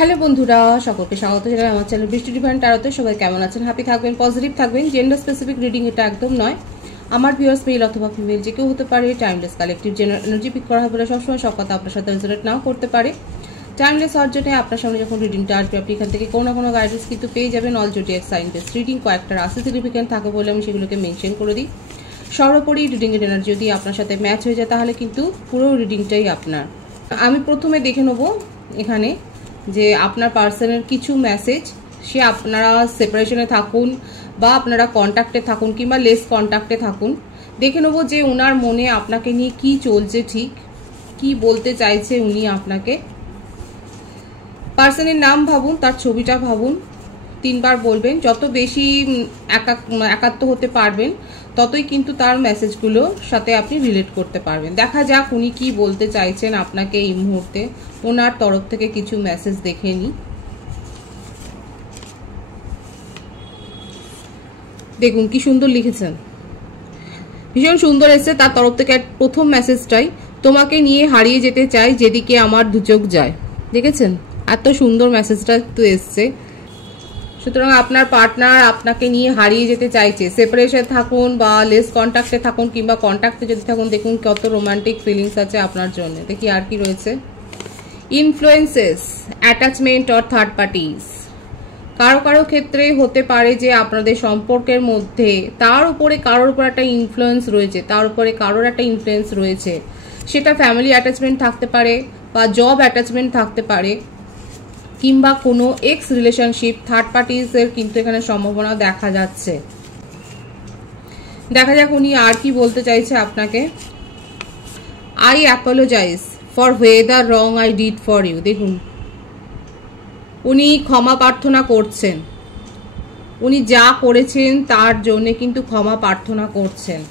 Hello বন্ধুরা, সকলকে স্বাগত জানাই আমার চ্যানেল বৃষ্টি ডিভাইন ট্যারোতে। সবাই কেমন আছেন? হ্যাপি থাকবেন, পজিটিভ থাকবেন। জেন্ডার স্পেসিফিক রিডিং এটা একদম নয়। আমার ভিউয়ার্স মেল অথবা ফিমেল যে কেউ হতে পারে। Timeless collective general energy pick করা হবে বলে সবসময় সব কথা আপনার সাথে রেজোনেট নাও করতে পারে। টাইমলেস হওয়ার জন্য আপনার সামনে যখন রিডিংটা আসবে আপনি এখান থেকে কোনো না কোনো গাইডেন্স কিন্তু পেয়ে যাবেন। All zodiac sign base reading কয়েকটা রাশি সিগনিফিকেন্ট থাকে বলে আমি সেগুলোকে মেনশন করে দিই। সর্বোপরি রিডিংয়ের এনার্জি যদি আপনার সাথে ম্যাচ হয়ে যায় তাহলে কিন্তু পুরো রিডিংটাই আপনার। আমি প্রথমে দেখে নেব এখানে যে আপনার পার্সনের কিছু মেসেজ, সে আপনারা সেপারেশনে থাকুন বা আপনারা কন্ট্যাক্টে থাকুন কিংবা লেস কন্ট্যাক্টে থাকুন, দেখে নেব যে ওনার মনে আপনাকে নিয়ে কি চলছে, ঠিক কি বলতে চাইছে উনি আপনাকে। পার্সনের নাম ভাবুন, তার ছবিটা ভাবুন, 3 বার বলবেন। যত বেশি একাত্ম হতে পারবেন ততই কিন্তু তার মেসেজগুলোর সাথে আপনি রিলেট করতে পারবেন। দেখা যাক উনি কি বলতে চাইছেন আপনাকে এই মুহূর্তে। ওনার তরফ থেকে কিছু মেসেজ দেখে নিই। দেখুন কি সুন্দর লিখেছেন, ভীষণ সুন্দর এসেছে তার তরফ থেকে। প্রথম মেসেজটাই, তোমাকে নিয়ে হারিয়ে যেতে চাই যেদিকে আমার দুচোখ যায়। দেখেছেন এত সুন্দর মেসেজটা তো এসছে। সুতরাং আপনার পার্টনার আপনাকে নিয়ে হারিয়ে যেতে চাইছে। সেপারেশন থাকুন বা লেস কন্ট্যাক্টে থাকুন কিংবা কন্ট্যাক্টে যদি থাকুন, দেখুন কত রোমান্টিক ফিলিংস আছে আপনার জন্য। দেখি আর কি রয়েছে। Influences, attachment or third parties. কারো কারো ক্ষেত্রে হতে পারে যে আপনাদের সম্পর্কের মধ্যে তার উপরে কারোর উপর একটা ইনফ্লুয়েন্স রয়েছে, তার উপরে কারোর একটা ইনফ্লুয়েন্স রয়েছে। সেটা ফ্যামিলি অ্যাটাচমেন্ট থাকতে পারে বা জব অ্যাটাচমেন্ট থাকতে পারে কিংবা কোনো এক্স রিলেশনশিপ। থার্ড পার্টিসের কিন্তু এখানে সম্ভাবনা দেখা যাচ্ছে। দেখা যাক উনি আর কি বলতে চাইছে আপনাকে। I apologize for whether wrong I did for you. দেখুন উনি ক্ষমা প্রার্থনা করছেন, উনি যা করেছেন তার জন্য কিন্তু ক্ষমা প্রার্থনা করছেন,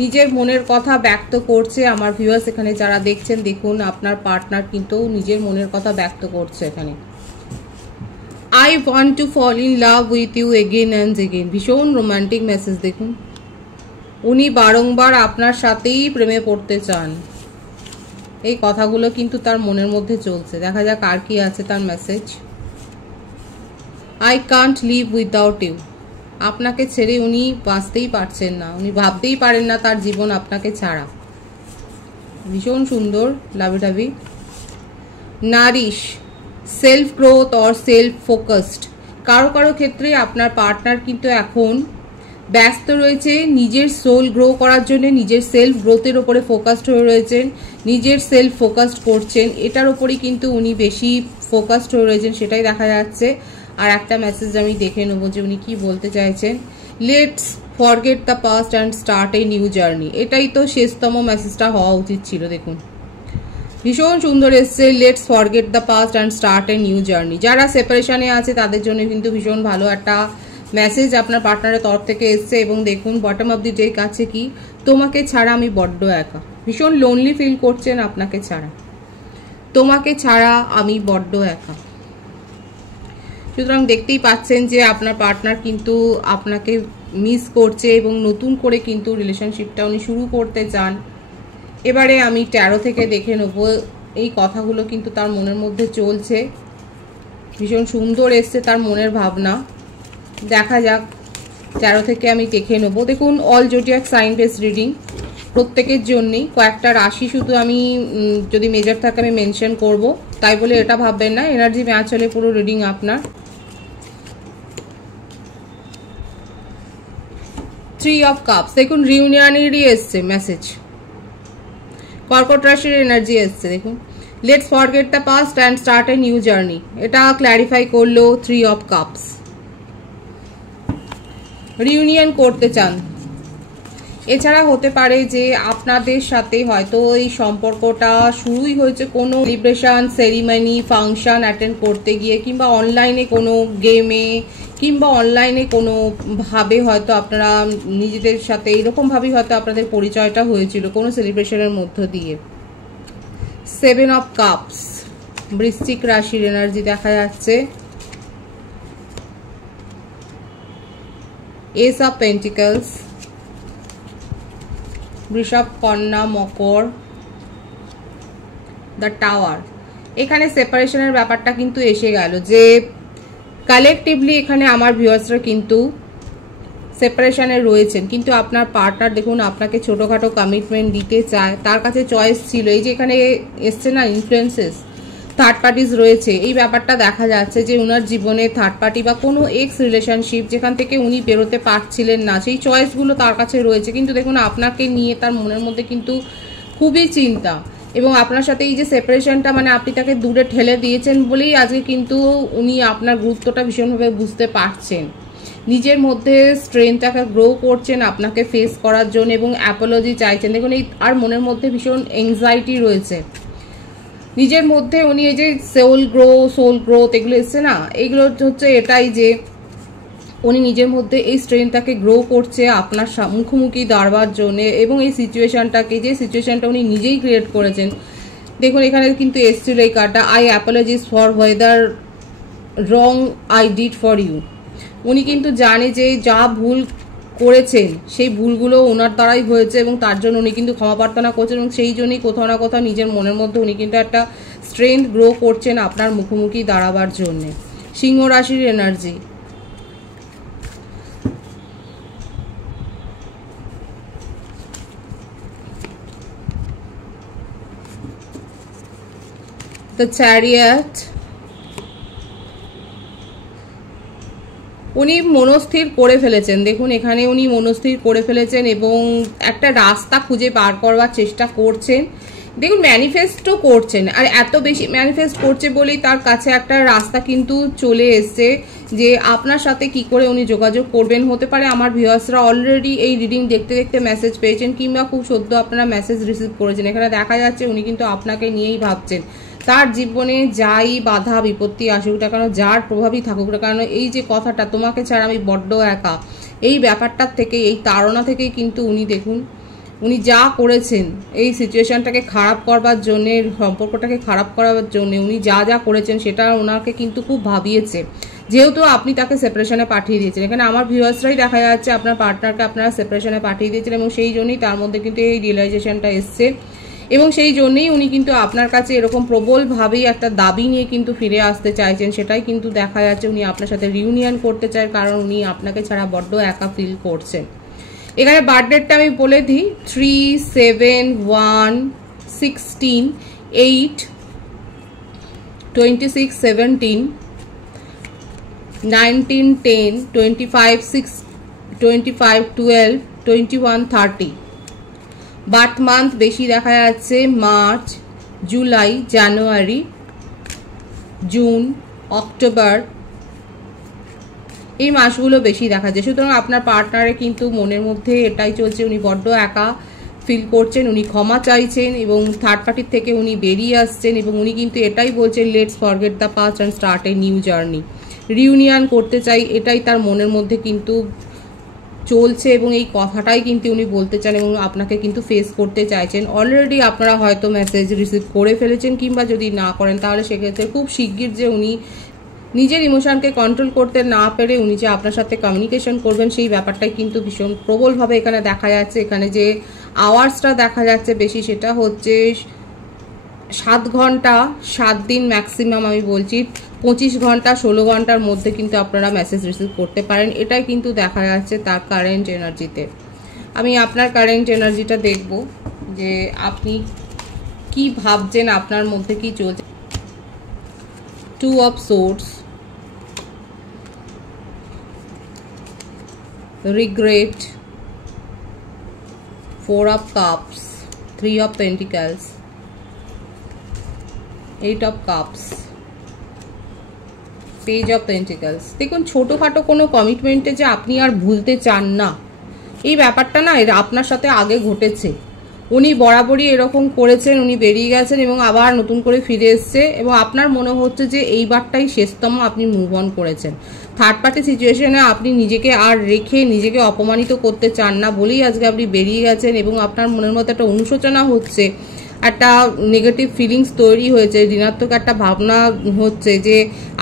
নিজের মনের কথা ব্যক্ত করছে। আমার ভিউয়ার্স এখানে যারা দেখছেন, দেখুন আপনার পার্টনার কিন্তু নিজের মনের কথা ব্যক্ত করছে এখানে। I want to fall in love with you again and again. ভীষণ রোমান্টিক মেসেজ। দেখুন উনি বারংবার আপনার সাথেই প্রেমে পড়তে চান, এই কথাগুলো কিন্তু তার মনের মধ্যে চলছে। দেখা যাক আর কি আছে তার message. I can't live without you. আপনাকে ছেড়ে উনি বাঁচতেই পারছেন না, উনি ভাবতেই পারেন না তার জীবন আপনাকে ছাড়া। ভীষণ সুন্দর, lovey dovey. Nourish, self growth or self focused. কারো কারো ক্ষেত্রে আপনার পার্টনার কিন্তু এখন ব্যস্ত রয়েছে নিজের সোল গ্রো করার জন্য, নিজের সেলফ গ্রোথের ওপরে ফোকাসড হয়ে রয়েছেন, নিজের সেলফ ফোকাসড করছেন, এটার ওপরই কিন্তু উনি বেশি ফোকাসড হয়ে রয়েছেন, সেটাই দেখা যাচ্ছে। আর একটা মেসেজ আমি দেখে নেবো যে উনি কি বলতে চাইছেন। Let's forget the past and start a new journey. এটাই তো শেষতম মেসেজটা হওয়া উচিত ছিল। দেখুন ভীষণ সুন্দর এসছে। Let's forget the past and start a new journey. যারা সেপারেশনে আছে তাদের জন্য কিন্তু ভীষণ ভালো একটা মেসেজ আপনার পার্টনারের তরফ থেকে এসছে। এবং দেখুন বটম অফ দি ডেক আছে কি, তোমাকে ছাড়া আমি বড্ড একা। ভীষণ লোনলি ফিল করছেন আপনাকে ছাড়া, তোমাকে ছাড়া আমি বড্ড একা। সুতরাং দেখতেই পাচ্ছেন যে আপনার পার্টনার কিন্তু আপনাকে মিস করছে এবং নতুন করে কিন্তু রিলেশনশিপটা উনি শুরু করতে চান। এবারে আমি ট্যারো থেকে দেখে নেব এই কথাগুলো কিন্তু তার মনের মধ্যে চলছে। ভীষণ সুন্দর এসছে তার মনের ভাবনা। দেখা যাক ট্যারো থেকে আমি দেখে নেব। দেখুন all zodiac sign base reading প্রত্যেকের জন্যই। কয়েকটা রাশি শুধু আমি যদি মেজর থাকে আমি মেনশন করব, তাই বলে এটা ভাববেন না এনার্জি ম্যাচ হলে পুরো রিডিং আপনার। 3 অফ কাপস, দেখুন রিউনিয়নেরই এসছে মেসেজ। কর্কট রাশির এনার্জি এসছে। দেখুন let's forget the past and start a new journey, এটা ক্ল্যারিফাই করলো 3 অফ কাপস। রিউনিয়ন করতে চান। এছাড়া হতে পারে যে আপনাদের সাথে হয়তো এই সম্পর্কটা শুরুই হয়েছে কোনো সেলিব্রেশন, সেরিমনি, ফাংশন অ্যাটেন্ড করতে গিয়ে কিংবা অনলাইনে কোনো গেমে কিংবা অনলাইনে কোনো ভাবে হয়তো আপনারা নিজেদের সাথে এইরকমভাবেই হয়তো আপনাদের পরিচয়টা হয়েছিল কোনো সেলিব্রেশনের মধ্য দিয়ে। 7 অফ কাপস, বৃশ্চিক রাশির এনার্জি দেখা যাচ্ছে। এস অফ পেন্টিকলস, বৃষভ, কন্যা, মকর, দ্য টাওয়ার। এখানে সেপারেশনের ব্যাপারটা কিন্তু এসে গেল, যে কালেকটিভলি এখানে আমার ভিউয়ার্সরা কিন্তু সেপারেশনে রয়েছেন, কিন্তু আপনার পার্টনার দেখুন আপনাকে ছোটোখাটো কমিটমেন্ট দিতে চায়, তার কাছে চয়েস ছিল। এই যে এখানে এসছে না ইনফ্লুয়েন্সেস, থার্ড পার্টিস রয়েছে, এই ব্যাপারটা দেখা যাচ্ছে যে ওনার জীবনে থার্ড পার্টি বা কোনো এক্স রিলেশনশিপ যেখান থেকে উনি বেরোতে পারছিলেন না, সেই চয়েসগুলো তার কাছে রয়েছে। কিন্তু দেখুন আপনাকে নিয়ে তার মনের মধ্যে কিন্তু খুবই চিন্তা, এবং আপনার সাথে এই যে সেপারেশনটা মানে আপনি তাকে দূরে ঠেলে দিয়েছেন বলেই আজকে কিন্তু উনি আপনার গুরুত্বটা ভীষণভাবে বুঝতে পারছেন। নিজের মধ্যে স্ট্রেংথটাকে গ্রো করছেন আপনাকে ফেস করার জন্য, এবং অ্যাপোলজি চাইছেন। দেখুন এই আর মনের মধ্যে ভীষণ এংজাইটি রয়েছে নিজের মধ্যে। উনি এই যে সোল গ্রোথ এগুলো এসছে না, এগুলো হচ্ছে এটাই যে উনি নিজের মধ্যে এই স্ট্রেংথটাকে গ্রো করছে আপনার মুখোমুখি দাঁড়াবার জন্য, এবং এই সিচুয়েশনটাকে, যে সিচুয়েশনটা উনি নিজেই ক্রিয়েট করেছেন। দেখুন এখানে কিন্তু এসছিল এই কার্ডটা, I apologies for whether wrong I did for you. উনি কিন্তু জানে যে যা ভুল করেছেন সেই ভুলগুলো ওনার দ্বারাই হয়েছে, এবং তার জন্য উনি কিন্তু ক্ষমা প্রার্থনা করছেন, এবং সেই জন্যই কোথাও না কোথাও নিজের মনের মধ্যে উনি কিন্তু একটা স্ট্রেংথ গ্রো করছেন আপনার মুখোমুখি দাঁড়াবার জন্য। সিংহ রাশির এনার্জি, দ্য চ্যারিয়ট, উনি মনস্থির করে ফেলেছেন। দেখুন এখানে উনি মনস্থির করে ফেলেছেন এবং একটা রাস্তা খুঁজে বার করবার চেষ্টা করছেন। দেখুন ম্যানিফেস্টও করছেন, আর এত বেশি ম্যানিফেস্ট করছে বলেই তার কাছে একটা রাস্তা কিন্তু চলে এসছে যে আপনার সাথে কি করে উনি যোগাযোগ করবেন। হতে পারে আমার ভিউয়ার্সরা অলরেডি এই রিডিং দেখতে দেখতে মেসেজ পেয়েছেন, কিংবা খুব সদ্য আপনারা মেসেজ রিসিভ করেছেন। এখানে দেখা যাচ্ছে উনি কিন্তু আপনাকে নিয়েই ভাবছেন। তার জীবনে যাই বাধা বিপত্তি আসুক না কেন, যার প্রভাবই থাকুক না কেন, এই যে কথাটা তোমাকে ছাড়া আমি বড্ড একা, এই ব্যাপারটার থেকে, এই তাড়না থেকে কিন্তু উনি দেখুন উনি যা করেছেন এই সিচুয়েশনটাকে খারাপ করবার জন্যে, সম্পর্কটাকে খারাপ করার জন্য উনি যা যা করেছেন সেটা ওনাকে কিন্তু খুব ভাবিয়েছে, যেহেতু আপনি তাকে সেপারেশনে পাঠিয়ে দিয়েছেন। এখানে আমার ভিউয়ার্সরাই দেখা যাচ্ছে আপনার পার্টনারকে আপনারা সেপারেশনে পাঠিয়ে দিয়েছেন, এবং সেই জন্যই তার মধ্যে কিন্তু এই রিয়েলাইজেশনটা এসছে, এবং সেই জন্যই উনি কিন্তু আপনার কাছে এরকম প্রবলভাবেই একটা দাবি নিয়ে কিন্তু ফিরে আসতে চাইছেন। সেটাই কিন্তু দেখা যাচ্ছে উনি আপনার সাথে রিউনিয়ন করতে চায়, কারণ উনি আপনাকে ছাড়া বড্ড একা ফিল করছেন। এখানে বার্থডেটটা আমি বলে দিই, 3/7/1/16, 8/26/17, 19/10, 25/6/25, 12/21/30। বার্থ মান্থ বেশি দেখা যাচ্ছে মার্চ, জুলাই, জানুয়ারি, জুন, অক্টোবর, এই মাসগুলো বেশি দেখা যায়। সুতরাং আপনার পার্টনারে কিন্তু মনের মধ্যে এটাই চলছে, উনি বড্ড একা ফিল করছেন, উনি ক্ষমা চাইছেন, এবং থার্ড পার্টির থেকে উনি বেরিয়ে আসছেন, এবং উনি কিন্তু এটাই বলছেন let's forget the past and start a new journey. Reunion করতে চাই, এটাই তার মনের মধ্যে কিন্তু চলছে, এবং এই কথাটাই কিন্তু উনি বলতে চান, এবং আপনাকে কিন্তু ফেস করতে চাইছেন। অলরেডি আপনারা হয়তো মেসেজ রিসিভ করে ফেলেছেন, কিংবা যদি না করেন তাহলে সেক্ষেত্রে খুব শিগগির যে উনি নিজের ইমোশনকে কন্ট্রোল করতে না পেরে উনি যে আপনার সাথে কমিউনিকেশন করবেন সেই ব্যাপারটাই কিন্তু ভীষণ প্রবলভাবে এখানে দেখা যাচ্ছে। এখানে যে আওয়ার্সটা দেখা যাচ্ছে বেশি, সেটা হচ্ছে 7 ঘন্টা 7 দিন ম্যাক্সিমাম, আমি বলছি 25 ঘন্টা 16 ঘন্টার মধ্যে কিন্তু আপনারা মেসেজ রিসিভ করতে পারেন। এটাই কিন্তু দেখা যাচ্ছে তার কারেন্ট এনার্জিতে। আমি আপনার কারেন্ট এনার্জিটা দেখব যে আপনি কি ভাবছেন, আপনার মধ্যে কি চলছে। 2 of Swords, regret, 4 of Cups, 3 of Pentacles, 8 of Cups, Page of Pentacles। দেখুন ছোটখাটো কোনো কমিটমেন্টে যে আপনি আর ভুলতে চান না, এই ব্যাপারটা না এর আপনার সাথে আগে ঘটেছে। উনি বরাবরই এরকম করেছেন, উনি বেরিয়ে গেছেন এবং আবার নতুন করে ফিরে এসছে, এবং আপনার মনে হচ্ছে যে এইবারটাই শেষতম আপনি মুভ অন করেছেন। থার্ড পার্টি সিচুয়েশনে আপনি নিজেকে আর রেখে নিজেকে অপমানিত করতে চান না বলেই আজকে আপনি বেরিয়ে গেছেন, এবং আপনার মনের মধ্যে একটা অনুশোচনা হচ্ছে একটা নেগেটিভ ফিলিংস তৈরি হয়েছে, ঋণাত্মক একটা ভাবনা হচ্ছে যে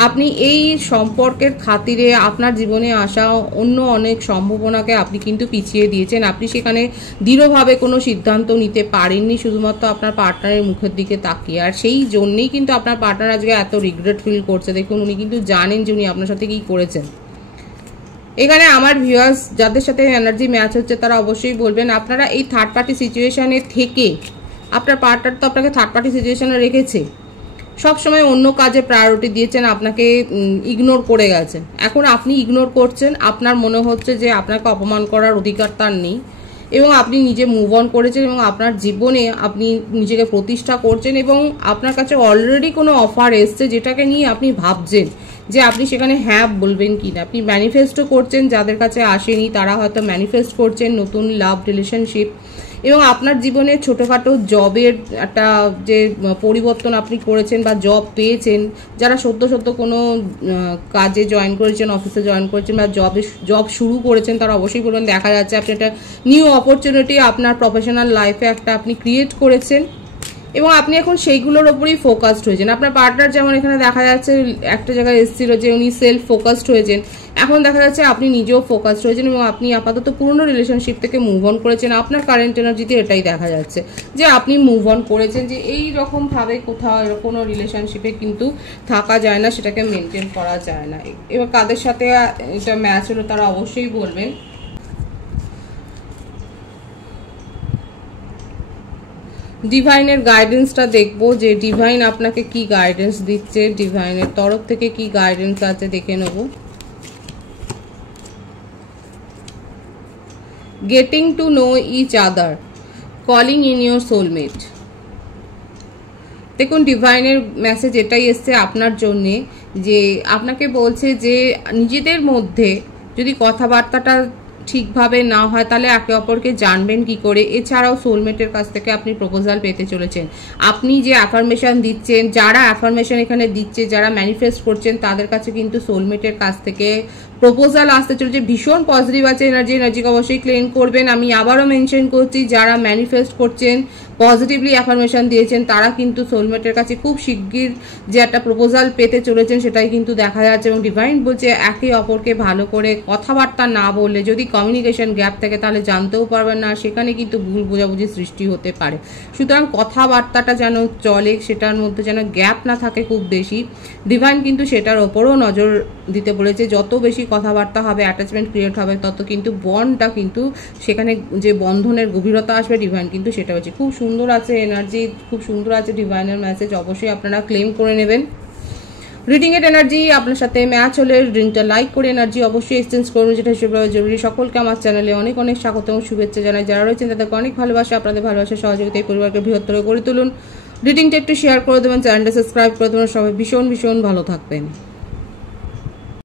আপনি এই সম্পর্কের খাতিরে আপনার জীবনে আসা অন্য অনেক সম্ভাবনাকে আপনি কিন্তু পিছিয়ে দিয়েছেন। আপনি সেখানে দৃঢ়ভাবে কোনো সিদ্ধান্ত নিতে পারেননি শুধুমাত্র আপনার পার্টনারের মুখের দিকে তাকিয়ে। আর সেই জন্যেই কিন্তু আপনার পার্টনার আজকে এত রিগ্রেট ফিল করছে। দেখুন উনি কিন্তু জানেন যে উনি আপনার সাথে কি করেছেন। এখানে আমার ভিউয়ার্স যাদের সাথে এনার্জি ম্যাচ হচ্ছে তারা অবশ্যই বলবেন আপনারা এই থার্ড পার্টি সিচুয়েশনে থেকে, আপনার পার্টনার তো আপনাকে থার্ড পার্টি সিচুয়েশনে রেখেছে, সবসময় অন্য কাজে প্রায়োরিটি দিয়েছেন, আপনাকে ইগনোর করে গেছেন। এখন আপনি ইগনোর করছেন, আপনার মনে হচ্ছে যে আপনাকে অপমান করার অধিকার তার নেই এবং আপনি নিজে মুভ অন করেছেন এবং আপনার জীবনে আপনি নিজেকে প্রতিষ্ঠা করছেন এবং আপনার কাছে অলরেডি কোনো অফার এসছে যেটাকে নিয়ে আপনি ভাবছেন যে আপনি সেখানে হ্যাঁ বলবেন কিনা। আপনি ম্যানিফেস্টও করছেন, যাদের কাছে আসেনি তারা হয়তো ম্যানিফেস্ট করছেন নতুন লাভ রিলেশনশিপ, এবং আপনার জীবনে ছোটোখাটো জবের একটা যে পরিবর্তন আপনি করেছেন বা জব পেয়েছেন, যারা সদ্য কোনো কাজে জয়েন করেছেন, অফিসে জয়েন করেছেন বা জব শুরু করেছেন, তারা অবশ্যই বলবেন দেখা যাচ্ছে আপনি একটা নিউ অপরচুনিটি আপনার প্রফেশনাল লাইফে একটা আপনি ক্রিয়েট করেছেন এবং আপনি এখন সেইগুলোর ওপরেই ফোকাসড হয়েছেন। আপনার পার্টনার যেমন এখানে দেখা যাচ্ছে একটা জায়গায় এসেছিল যে উনি সেলফ ফোকাসড হয়েছেন, এখন দেখা যাচ্ছে আপনি নিজেও ফোকাসড হয়েছেন এবং আপনি আপাতত পুরনো রিলেশনশিপ থেকে মুভ অন করেছেন। আপনার কারেন্ট এনার্জিতে এটাই দেখা যাচ্ছে যে আপনি মুভ অন করেছেন, যে এই রকমভাবে কোথাও কোনো রিলেশনশিপে কিন্তু থাকা যায় না, সেটাকে মেনটেন করা যায় না। এবার কাদের সাথে এটা ম্যাচ হলো তারা অবশ্যই বলবেন। ডিভাইনের গাইডেন্সটা দেখবো যে ডিভাইন আপনাকে কি গাইডেন্স দিচ্ছে, ডিভাইনের তরফ থেকে কি গাইডেন্স আছে দেখে নেব। Getting to know each other, calling in your soulmate. দেখুন ডিভাইনের মেসেজ এটাই এসছে আপনার জন্যে, যে আপনাকে বলছে যে নিজেদের মধ্যে যদি কথাবার্তাটা ঠিকভাবে না হয় তাহলে একে অপরকে জানবেন কি করে। এছাড়াও সোলমেটের কাছ থেকে আপনি প্রপোজাল পেতে চলেছেন। আপনি যে অ্যাফার্মেশন দিচ্ছেন, যারা অ্যাফার্মেশন এখানে দিচ্ছে, যারা ম্যানিফেস্ট করছেন, তাদের কাছে কিন্তু সোলমেটের কাছ থেকে প্রপোজাল আসতে চলেছে। ভীষণ পজিটিভ আছে এনার্জিকে অবশ্যই ক্লেম করবেন। আমি আবারও মেনশন করছি, যারা ম্যানিফেস্ট করছেন, পজিটিভলি অ্যাফার্মেশন দিয়েছেন, তারা কিন্তু সোলমেটের কাছে খুব শিগগির যে একটা প্রপোজাল পেতে চলেছেন সেটাই কিন্তু দেখা যাচ্ছে। এবং ডিভাইন বলছে একে অপরকে ভালো করে কথাবার্তা না বললে, যদি কমিউনিকেশন গ্যাপ থাকে তাহলে জানতেও পারবেন না, সেখানে কিন্তু ভুল বোঝাবুঝি সৃষ্টি হতে পারে। সুতরাং কথাবার্তাটা যেন চলে, সেটার মধ্যে যেন গ্যাপ না থাকে খুব বেশি। ডিভাইন কিন্তু সেটার ওপরও নজর দিতে বলেছে। যত বেশি কথাবার্তা হবে, অ্যাটাচমেন্ট ক্রিয়েট হবে, তত কিন্তু বন্ডটা কিন্তু সেখানে যে বন্ধনের গভীরতা আসবে, ডিভাইন কিন্তু সেটা হচ্ছে। খুব সুন্দর আছে এনার্জি, খুব সুন্দর আছে ডিভাইনের মেসেজ, অবশ্যই আপনারা ক্লেম করে নেবেন। রিডিং এর এনার্জি আপনার সাথে ম্যাচ হলে রিডিংটা লাইক করে এনার্জি অবশ্যই এক্সচেঞ্জ করুন, যেটা হিসেবে জরুরি। সকলকে আমার চ্যানেলে অনেক অনেক স্বাগত এবং শুভেচ্ছা জানাই। যারা রয়েছেন তাদেরকে অনেক ভালোবাসা, আপনাদের ভালোবাসা সহযোগিতা এই পরিবারকে বৃহত্তর করে তুলুন। রিডিংটা একটু শেয়ার করে দেবেন, চ্যানেলটা সাবস্ক্রাইব করে দেবেন। সবাই ভীষণ ভীষণ ভালো থাকবেন।